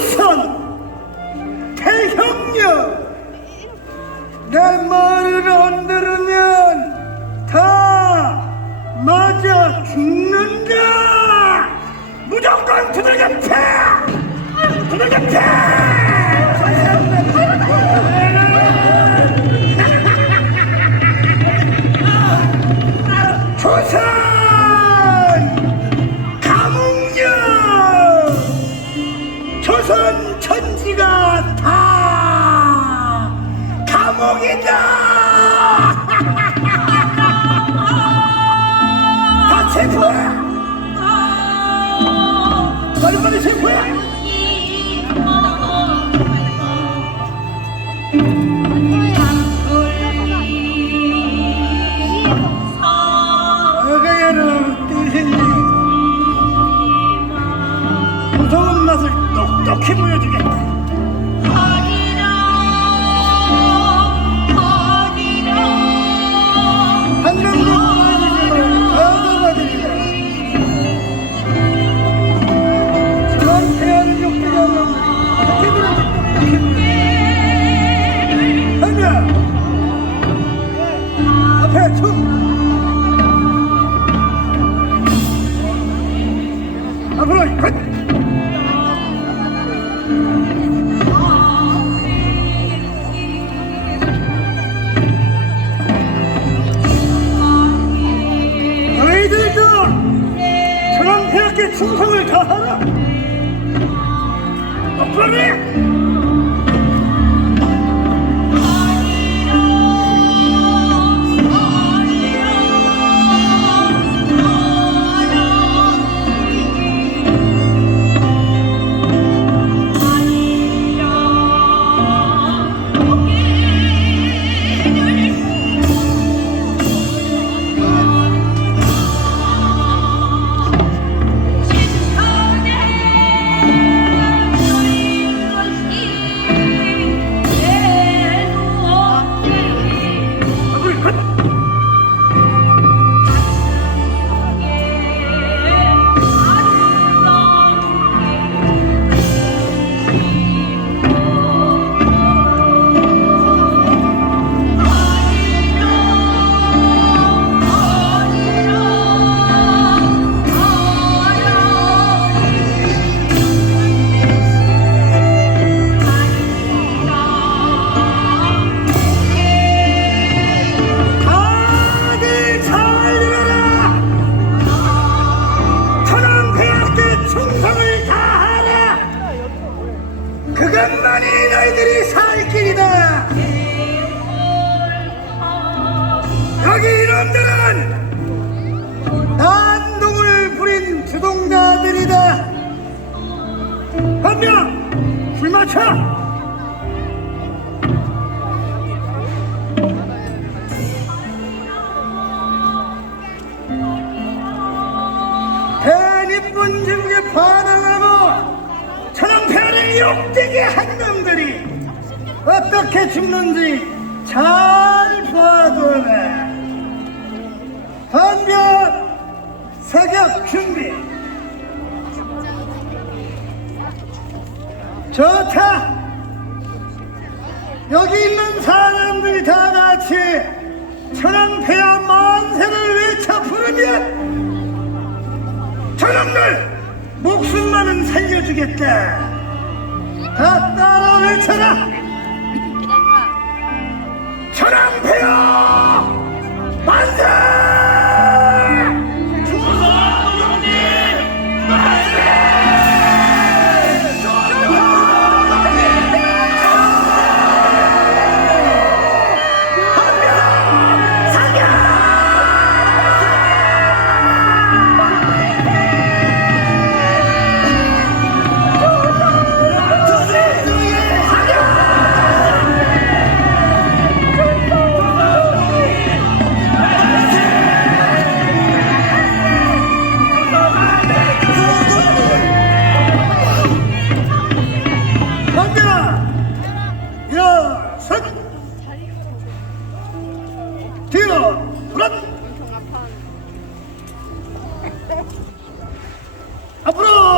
조선 태형령 내 말을 안 들으면 다 맞아 죽는다. 무조건 두들겨 패! 두들겨 패 감옥이다 다 체포해! 빨리빨리 체포해? 어가야는 띠생이 무서운 맛을 똑똑히 보여주겠다 충성을 다하라 여기 이놈들은 난동을 부린 주동자들이다. 한명 불맞춰 대니쁜 증에 반항하고 천황폐하를 욕되게 한 놈들이 어떻게 죽는지 잘 봐둬라 반면 사격 준비 좋다 여기 있는 사람들이 다 같이 천황폐하 만세를 외쳐 부르면 저놈들 목숨만은 살려주겠다. 다 따라 외쳐라. 천황폐하 Abrão!